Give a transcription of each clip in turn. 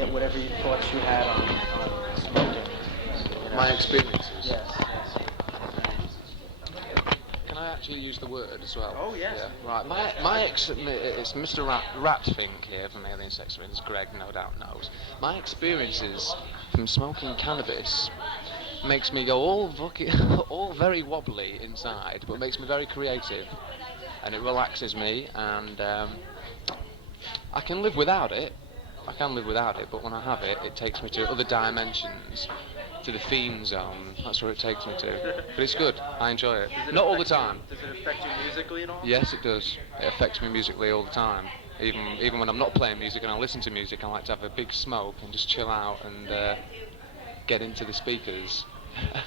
get whatever thoughts you had on smoking. You know? My experiences. Yes. Can I actually use the word as well? Oh, yes. Yeah. Right. It's Mr. Ratfink here from Alien Sex Rings. Greg, no doubt knows. My experiences from smoking cannabis makes me go all very wobbly inside, but makes me very creative, and it relaxes me, and I can live without it. But when I have it, it takes me to other dimensions, to the Fiend zone. That's where it takes me to. But it's good. I enjoy it. Not all the time. Does it affect you musically at all? Yes, it does. It affects me musically all the time. Even when I'm not playing music and I listen to music, I like to have a big smoke and just chill out and get into the speakers.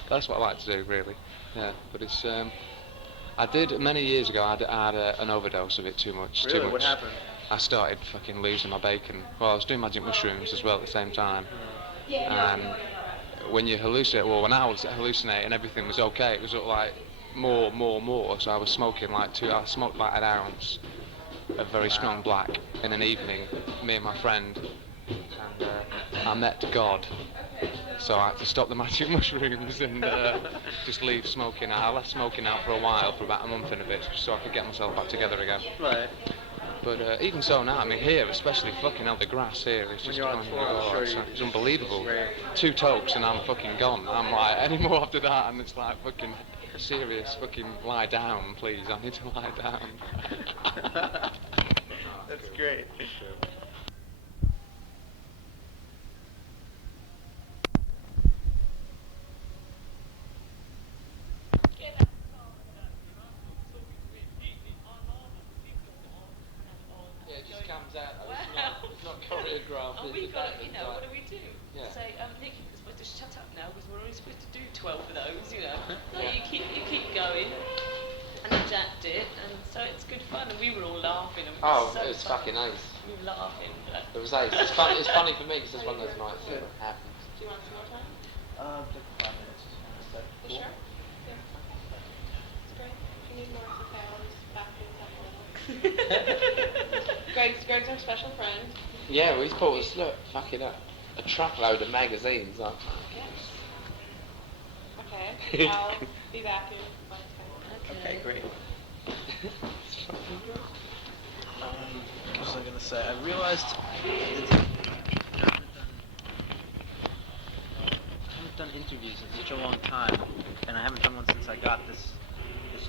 That's what I like to do, really. Yeah, but it's. I did many years ago. I had an overdose of it too much. Really? Too much. What happened? I started fucking losing my bacon. Well, I was doing magic mushrooms as well at the same time. And when you hallucinate, well, when I was hallucinating, everything was okay. It was sort of like more. So I was smoking I smoked like an ounce of very strong black in an evening, me and my friend. And I met God. So I had to stop the magic mushrooms and just leave smoking out. I left smoking out for a while, for about a month and a bit, just so I could get myself back together again. Right. But even so now, I mean, here, especially fucking hell, the grass here is just it's unbelievable. Right. 2 tokes and I'm fucking gone. I'm like, any more after that, and it's like fucking serious, fucking lie down, please. I need to lie down. That's great. It's not choreographed. Oh, we got, what do we do? Yeah. Say, Nick, you're supposed to shut up now because we're only supposed to do 12 of those, No, you keep going. And I jacked it, and so it's good fun, and we were all laughing. And It was fucking ace. We were laughing. It was ace. It's funny for me because it's one of those nights that happens. Do you want some more time? Just 5 minutes. You sure? Yeah. It's great. If you need more hours, back in Greg's our special friend. Yeah, well, he's bought us, look, fucking a truckload of magazines. Like. Yes. Okay, I'll be back in 5 minutes. Okay, great. What was I going to say? I realized I haven't done interviews in such a long time, and I haven't done one since I got this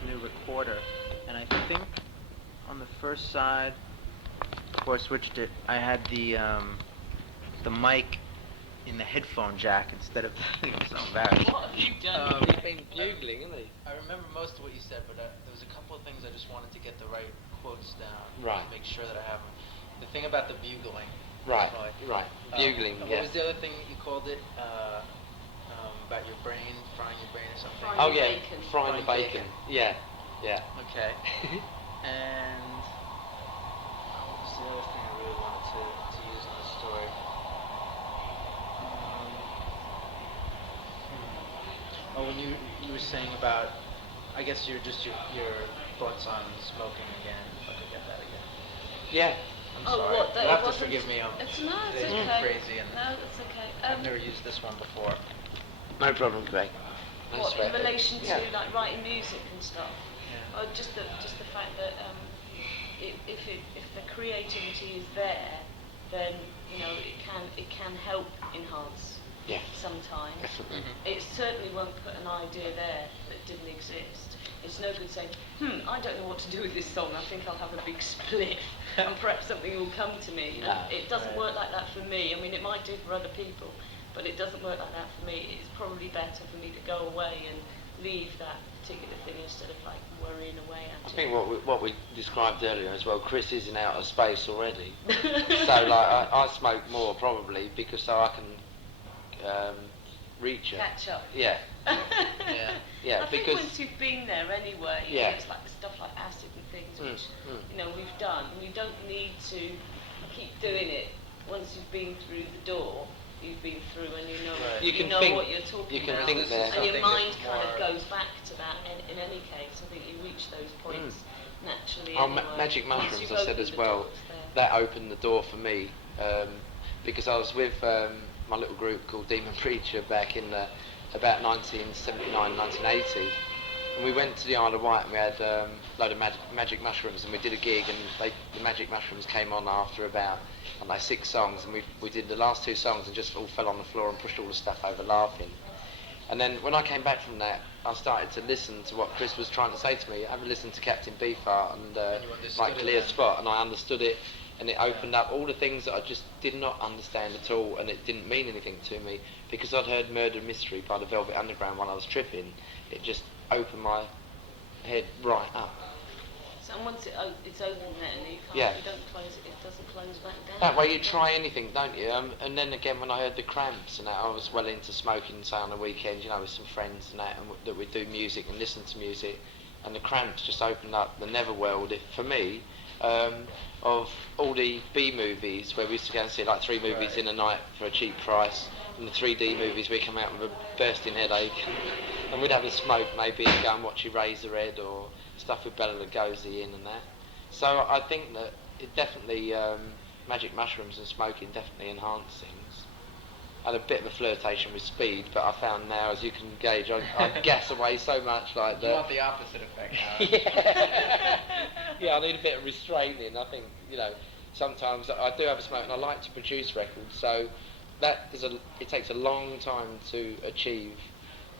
new recorder. And I think on the first side, before I switched it, I had the mic in the headphone jack instead of so embarrassed. What have you done? He's been bugling, hasn't he? I remember most of what you said, but there was a couple of things I just wanted to get the right quotes down. Right. To make sure that I have them. The thing about the bugling. Right, Right. Bugling, What yeah. was the other thing you called it? About your brain, frying your brain or something? Frying Oh yeah, bacon. frying the bacon. Yeah. Okay. And what was the other thing I really wanted to use in the story? When you were saying about, I guess your thoughts on smoking again. If I could get that again. Yeah. I'm Oh, sorry. what, that You'll have it to wasn't- forgive me. It's Today's okay. been crazy, and No, that's okay. I've never used this one before. No problem, Greg. What, in relation to Yeah. like writing music and stuff? Yeah. Or just the fact that if the creativity is there, then it can help enhance. Yeah. Sometimes. Definitely. It certainly won't put an idea there that didn't exist. It's no good saying, I don't know what to do with this song, I think I'll have a big split and perhaps something will come to me. No. It doesn't Right. work like that for me. I mean, it might do for other people, but it doesn't work like that for me. It's probably better for me to go away and leave that particular thing instead of like worrying away at I it. think what we described earlier as well, Chris is in outer space already. So like I smoke more probably because so I can reach it. Catch up. Yeah. Yeah, I think because once you've been there anyway, Yeah. it's like the stuff like acid and things, Mm, which mm. we've done. You don't need to keep doing it. Once you've been through the door, you've been through, and you know Right. You you can know think- what you're talking you can about. think there. And your Something mind that's kind of more- goes back to that. In any case, I think you reach those points naturally. Oh, anyway. magic Once mushrooms, you've I said opened as the well. doors there. That opened the door for me because I was with my little group called Demon Preacher back in about 1979, 1980. And we went to the Isle of Wight and we had a load of magic mushrooms and we did a gig and the magic mushrooms came on after about, I don't know, 6 songs and we did the last 2 songs and just all fell on the floor and pushed all the stuff over laughing. And then when I came back from that, I started to listen to what Chris was trying to say to me. I haven't listened to Captain Beefheart and like Clear Spot, and I understood it, and it opened up all the things that I just did not understand at all, and it didn't mean anything to me because I'd heard Murder Mystery by the Velvet Underground when I was tripping. It just opened my head right up. So once it's open there and you can't, Yeah. you don't close it, it doesn't close back down. That way you try anything, don't you? And then again, when I heard the Cramps and that, I was well into smoking, say on the weekend, you know, with some friends and that, and that we do music and listen to music. And the Cramps just opened up the netherworld for me of all the B movies where we used to go and see like 3 movies in a night for a cheap price. And the 3D movies, we come out with a bursting headache, and we'd have a smoke maybe and go and watch Eraserhead or stuff with Bela Lugosi in and that. So I think that it definitely, magic mushrooms and smoking definitely enhance things. I had a bit of a flirtation with speed, but I found now, as you can gauge, I gas away so much like that. You want the opposite effect now. Yeah. Yeah, I need a bit of restraining. I think, you know, sometimes I do have a smoke and I like to produce records, so that is it takes a long time to achieve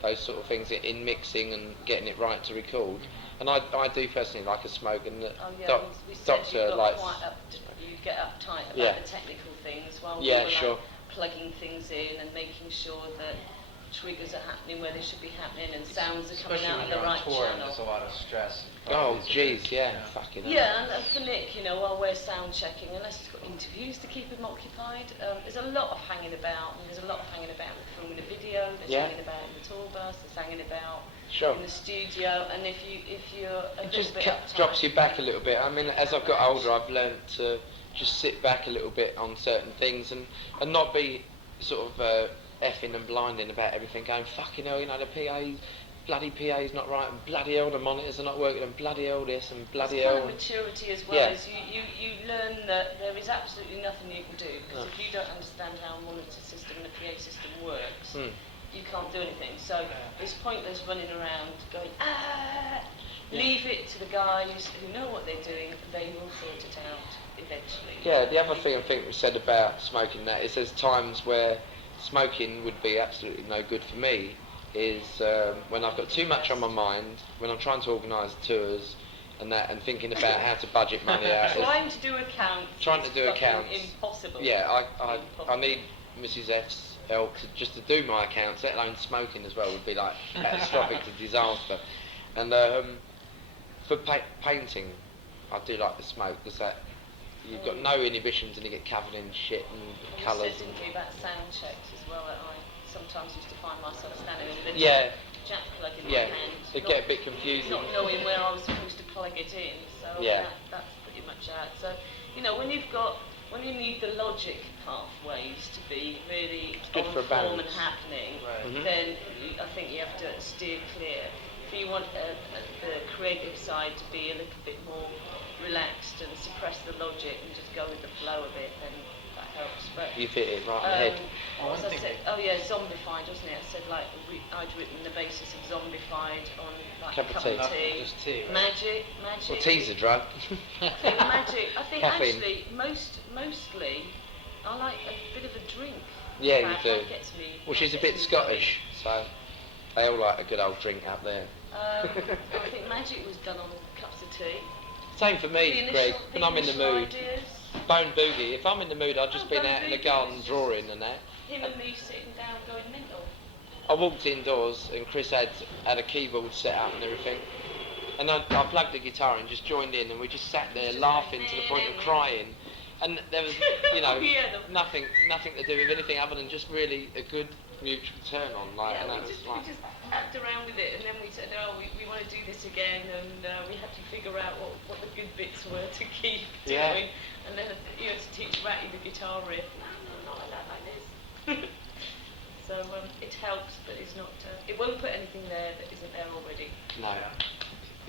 those sort of things in mixing and getting it right to record. And I do personally like a smoke, and Oh yeah, we said Doctor you got likes. you get uptight about Yeah. the technical things while Yeah, we were sure. like plugging things in and making sure that triggers are happening where they should be happening and sounds are coming Especially out when of the you're on right tour and channel. there's a lot of stress. Oh, jeez, yeah, fucking hell. Yeah, and for Nick, you know, while we're sound checking, unless he's got interviews to keep him occupied, there's a lot of hanging about, and there's a lot of hanging about with filming a video, there's Yeah. hanging about in the tour bus, there's hanging about Sure. in the studio, and if you're a It little just bit uptight, drops you back a little bit. I mean, as I've got older, I've learned to just sit back a little bit on certain things and not be sort of effing and blinding about everything, going, fucking hell, you know, the bloody PA's not right, and bloody hell, the monitors are not working, and bloody hell this, and bloody it's kind hell. of maturity as well, Yeah. as you learn that there is absolutely nothing you can do, because No. if you don't understand how a monitor system and a PA system works, Hmm. you can't do anything. So it's pointless running around going, Yeah. leave it to the guys who know what they're doing, they will sort it out eventually. Yeah, the other thing I think we said about smoking that is there's times where smoking would be absolutely no good for me is when I've got too much on my mind, when I'm trying to organise tours and that, and thinking about how to budget money out. Trying to do accounts. Trying to is do fucking accounts. Impossible. Yeah, I Impossible. need Mrs F's help just to do my accounts, let alone smoking as well would be like catastrophic to disaster. And for painting, I do like the smoke, because that you've got no inhibitions and you get covered in shit and And we colours. said, didn't we, about sound checks as well, that I sometimes used to find myself standing with a Yeah, jack plug in yeah, my hand. they get a bit confusing. Not knowing where I was supposed to plug it in, so Yeah. that's pretty much out. So, you know, when you need the logic pathways to be really good on for a form and balance. happening, Right. Mhm. then I think you have to steer clear. If you want the creative side to be a little bit more relaxed and suppress the logic and just go with the flow of it, then that helps. But You've hit it right on the head. Oh, what one was I thing said? Oh yeah, zombified, wasn't it? I said like I'd written the basis of zombified on like Cup of tea. Just tea, right? Magic. Well, tea's a drug. I think magic. I think Caffeine. actually mostly I like a bit of a drink. Yeah, In fact, you do. that gets me. Well, she's a that bit gets me going. Scottish, so they all like a good old drink up there. I think magic was done on cups of tea. Same for me, Greg. When I'm in the initial mood, ideas, bone boogie. If I'm in the mood, I've just Oh, been bone out in the boogie garden is just- drawing and that. him and me sitting down going mental. I walked indoors and Chris had a keyboard set up and everything. And I plugged the guitar and just joined in, and we just sat there Just laughing like, to the point of crying. And there was, you know, Yeah, nothing to do with anything other than just really a good mutual turn on. Like, and Yeah, that we was just like, mucked around with it, and then we said, oh, we want to do this again, and we had to figure out what the good bits were to keep Yeah. doing, and then you had to teach Ratty the guitar riff. No, not like that, like this. So it helps, but it's not. It won't put anything there that isn't there already. no.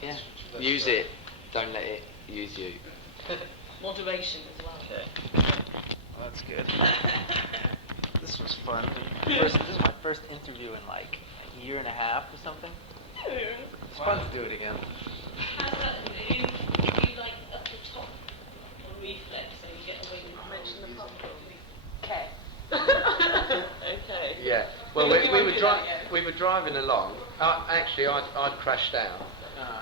Yeah. That's Use right. it. don't let it use you. Moderation as well. Okay. Well, that's good. This was fun. This is my first interview in like a year and a half or something. It's fun to do it again. How's that? You like up the top on reflex, so you get away with mention the popcorn. Okay. Okay. Yeah. Well, we were driving along. Actually, I'd crashed down,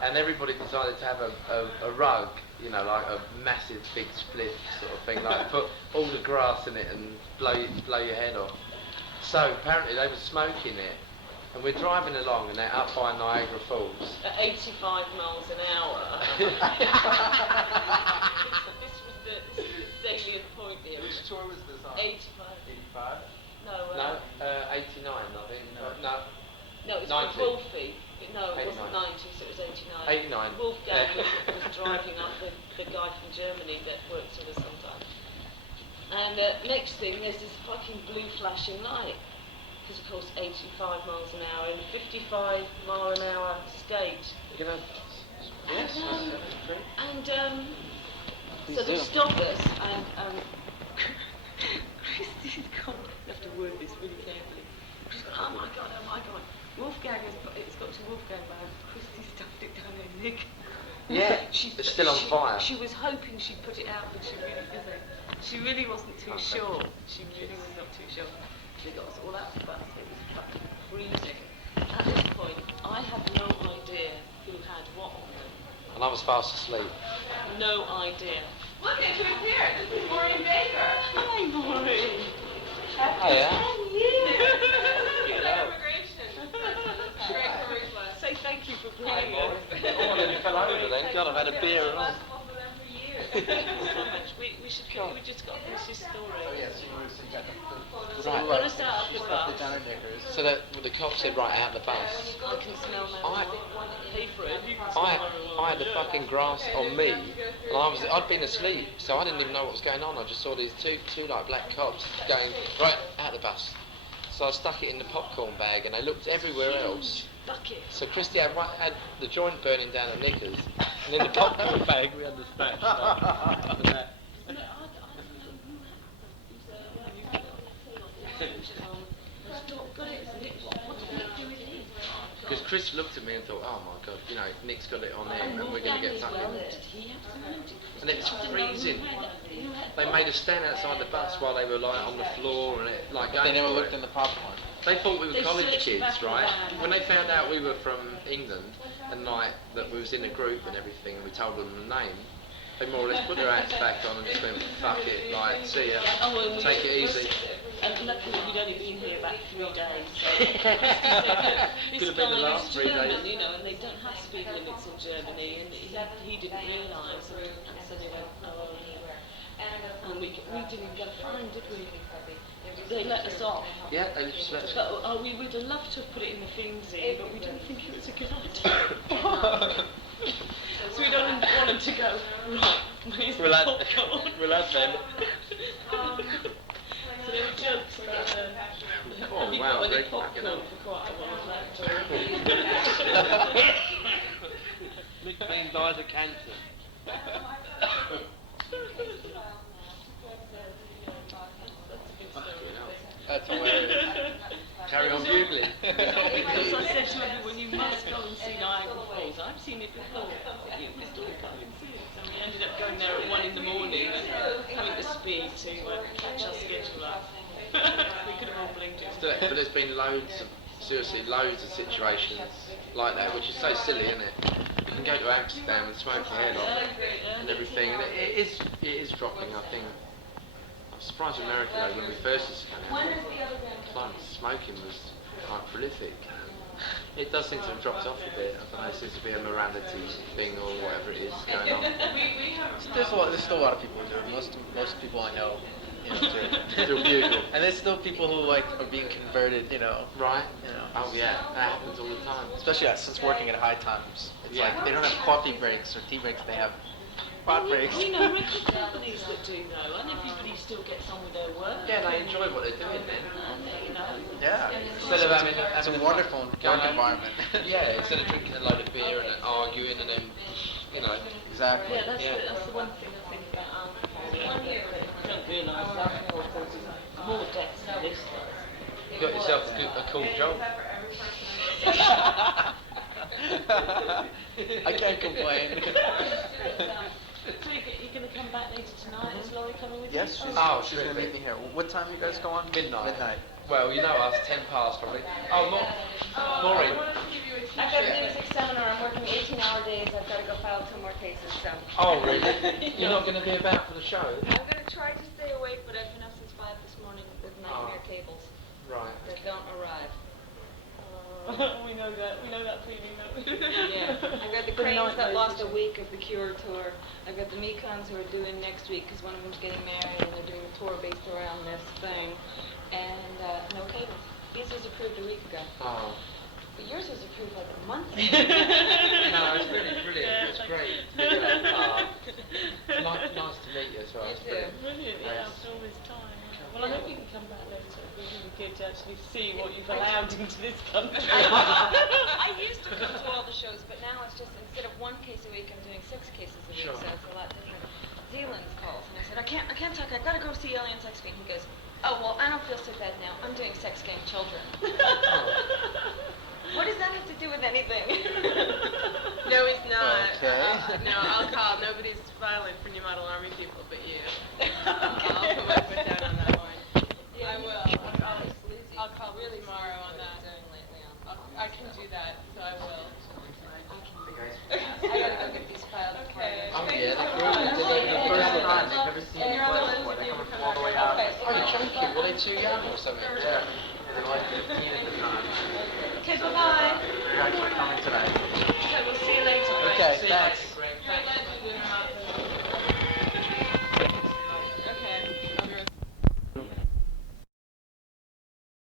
and everybody decided to have a rug, you know, like a massive big split sort of thing, like put all the grass in it and blow your head off. So apparently they were smoking it, and we're driving along, and they're up by Niagara Falls. At 85 miles an hour. This was the salient point here. Which tour was this on? 85. 85? No, 89, I think. no, it's 90. Wolfie. No, it wasn't 89. 90, so it was 89. 89. Wolfgang was driving up the guy from Germany that works with us sometimes. And next thing, there's this fucking blue flashing light. Because of course 85 miles an hour and 55 mile an hour skate. You know, yes. And Please so they do. stopped us and Christy's gone, you have to word this really carefully. She's gone, oh my god, Wolfgang it's got to Wolfgang bag. Christy stuffed it down her neck. Yeah, it's still on fire. She was hoping she'd put it out, but she really wasn't too sure. She really was not too sure. They got us all out the bus. It was fucking freezing. At this point, I had no idea who had what on them. And I was fast asleep. No idea. Look at who's here. This is Maureen Baker. Hi, Maureen. Hiya. Immigration. Great charisma. Say thank you for bringing us. Oh, then you fell over then. God, I've had a beer and all. Responsible for them for years. We should go. We just got to finish this story. Oh, yes, you got the So we've got to start up She the stuffed it bus. down her knickers. So the cop said, right, out the bus. I can smell I- Hey Fred, you can smell I had the fucking grass on me, and I'd been asleep, so I didn't even know what was going on. I just saw these two like black cops going, right, out the bus. So I stuck it in the popcorn bag, and they looked everywhere else. bucket. So Christy had the joint burning down her knickers, and in the popcorn bag we had the stash stuff. And that. No, I don't know who had them. Got it, isn't it? What did Nick do with his? Because Chris looked at me and thought, oh my god, you know, Nick's got it on him, and we're going to get fucking... Did he have some? And it was freezing. They made us stand outside the bus while they were like on the floor and it like going They never for looked it. in the popcorn. They thought we were They college searched kids, back right? around. When they found out we were from England and like that we was in a group and everything, and we told them the name, they more or less put their hats back on and just went, fuck it, like, see ya, and take it easy. And luckily we'd only been here about 3 days. So Could have been the last 3 German, days. you know, and they don't have speed limits in Germany, and he didn't realise, and so they went, oh, and we didn't even get a fine, did we? They let us off. Yeah, they just let us. But we would have loved to have put it in the Fiend zine, but we didn't think it was a good idea. So we don't want them to go, right, where's the popcorn? We'll have them. So there were jokes about Oh, we wow, got any great popcorn fucking for quite a while. Nick Payne died of cancer. That's hilarious. Carry on bugling. Because I said to everyone, you must go and see Niagara Falls. I've seen it before. You must all come and see it. So we ended up going there at 1 in the morning and having to speed to catch our schedule up. We could have all blinked it. But there's been seriously loads of situations like that, which is so silly, isn't it? You can go to Amsterdam and smoke your head off and everything, and it is dropping, I think. I'm surprised in America though, when we first used to come in, smoking was quite prolific. It does seem to have dropped off a bit. I don't know, it seems to be a morality thing or whatever it is going on. There's still a lot of people who do it. Most people I know, you know, do it. Still bugle. And there's still people who like are being converted, you know. Right? You know. Oh yeah, that happens all the time. Especially since working at high times. It's Yeah. like they don't have coffee breaks or tea breaks, they have pot breaks. We know record companies that do though, and everybody still gets on with their work. Yeah, they enjoy what they're doing then. And you know. Yeah. Instead of having It's a the wonderful Going work home. environment. Yeah, instead of drinking a load of beer and arguing and then, you know, Exactly. Yeah, that's the one thing I think about alcohol. I don't realise alcohol causes more deaths than this does. You got yourself a cool job. I can't complain. So you're going to come back later tonight? Is Laurie coming with Yes, you? she's gonna meet me here. What time you guys go on? Midnight. Midnight. Well, you know us, 10 past probably. Oh, Maureen. I've got a music seminar. I'm working 18-hour days. I've got to go file 2 more cases. So Oh, really? You're not going to be about for the show? I'm going to try to stay awake, but I've been up since 5 this morning with nightmare cables Right. that don't arrive. We know that feeling, don't we? Yeah, I've got the Cranes that lost a week of the Cure tour. I've got the Mekons who are doing next week because one of them's getting married and they're doing a tour based around this thing. And no cables. His was approved a week ago. Oh. But yours was approved like a month ago. No, it's really brilliant. It's great. Nice to meet you as well. You It's too. brilliant. Brilliant, yeah, after all this time. Well, I hope you can come back later. It'd be really good to actually see what you've allowed into this country. I used to come to all the shows, but now it's just instead of 1 case a week, I'm doing 6 cases a week, Sure. so it's a lot different. Zealand's calls, and I said, I can't talk. I gotta go see Alien Sex Game. He goes, oh well, I don't feel so bad now. I'm doing Sex Game Children. What does that have to do with anything? No, he's not. Okay. No, I'll call. Nobody's filing for New Model Army people but you. I'll put my foot down on that one. I will. I'll call really tomorrow on that. I can do that, so I will. I gotta go get these filed. Okay. Oh, Thank yeah, you so they're much. good. This is the first time. They've never seen And me you're on the play list before. if They're you coming come from all the way out. Okay. Oh, you're joking. Were they too young or something? Yeah. They're like 15 at the time. Okay, bye-bye. They're actually coming tonight.